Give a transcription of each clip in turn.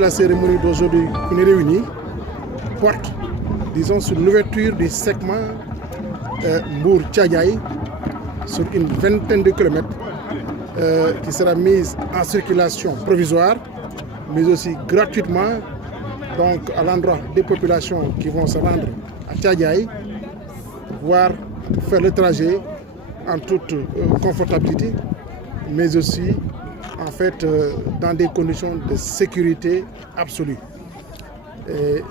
La cérémonie d'aujourd'hui qui nous réunit porte, disons, sur l'ouverture du segment Mbour-Thiadiaye sur une vingtaine de kilomètres qui sera mise en circulation provisoire, mais aussi gratuitement donc à l'endroit des populations qui vont se rendre à Thiadiaye, voire faire le trajet en toute confortabilité, mais aussi en fait dans des conditions de sécurité absolue. Et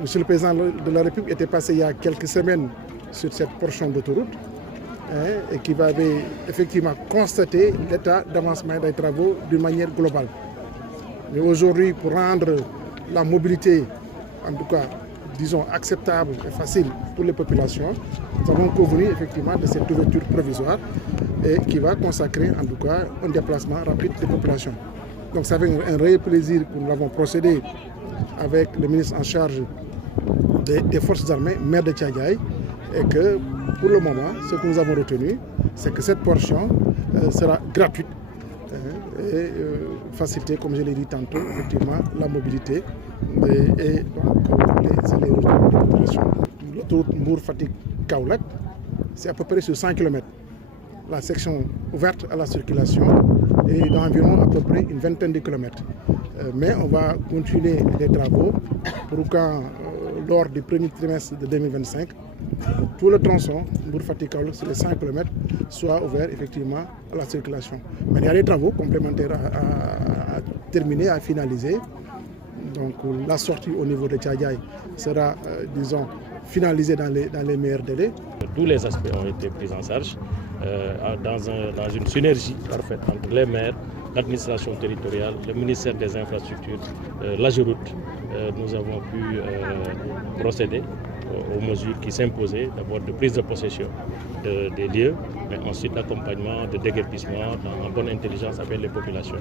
Monsieur le Président de la République était passé il y a quelques semaines sur cette portion d'autoroute et qui avait effectivement constaté l'état d'avancement des travaux d'une manière globale. Mais aujourd'hui, pour rendre la mobilité, en tout cas, disons, acceptable et facile pour les populations, nous avons convenu effectivement de cette ouverture provisoire et qui va consacrer en tout cas un déplacement rapide des populations. Donc ça fait un réel plaisir que nous avons procédé avec le ministre en charge des forces armées, maire de Thiadiaye, et que pour le moment, ce que nous avons retenu, c'est que cette portion sera gratuite et faciliter, comme je l'ai dit tantôt, effectivement, la mobilité et donc les routes de population. L'autoroute Mbour-Fatick-Kaolack, c'est à peu près sur 100 km. La section ouverte à la circulation est d'environ à peu près une vingtaine de kilomètres. Mais on va continuer les travaux pour quand, lors du premier trimestre de 2025, tout le tronçon Mbour-Fatick-Kaolack sur les 100 km soit ouvert effectivement à la circulation. Mais il y a des travaux complémentaires à terminer, à finaliser. Donc la sortie au niveau de Thiadiaye sera, disons, finalisée dans les meilleurs délais. Tous les aspects ont été pris en charge dans une synergie parfaite entre les maires, l'administration territoriale, le ministère des Infrastructures, l'AGEROUTE. Nous avons pu procéder aux mesures qui s'imposaient, d'abord de prise de possession des lieux, mais ensuite d'accompagnement, de déguerpissement en bonne intelligence avec les populations.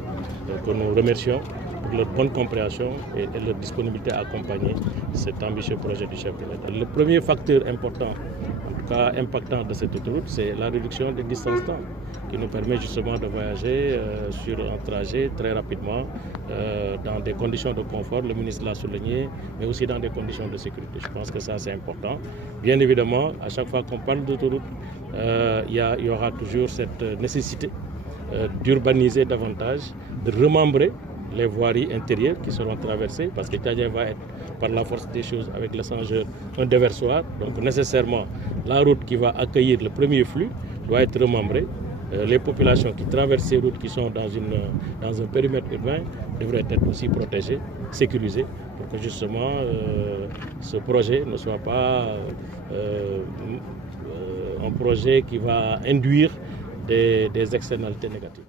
Que nous remercions pour leur bonne compréhension et leur disponibilité à accompagner cet ambitieux projet du chef de l'État. Le premier facteur important, en tout cas impactant de cette autoroute, c'est la réduction des distances de temps qui nous permet justement de voyager sur un trajet très rapidement dans des conditions de confort, le ministre l'a souligné, mais aussi dans des conditions de sécurité. Je pense que ça c'est important. Bien évidemment, à chaque fois qu'on parle d'autoroute, il y aura toujours cette nécessité d'urbaniser davantage, de remembrer les voiries intérieures qui seront traversées, parce que Thiadiaye va être, par la force des choses, avec l'échangeur, un déversoir. Donc nécessairement, la route qui va accueillir le premier flux doit être remembrée. Les populations qui traversent ces routes qui sont dans un périmètre urbain devraient être aussi protégées, sécurisées, pour que justement ce projet ne soit pas un projet qui va induire des externalités négatives.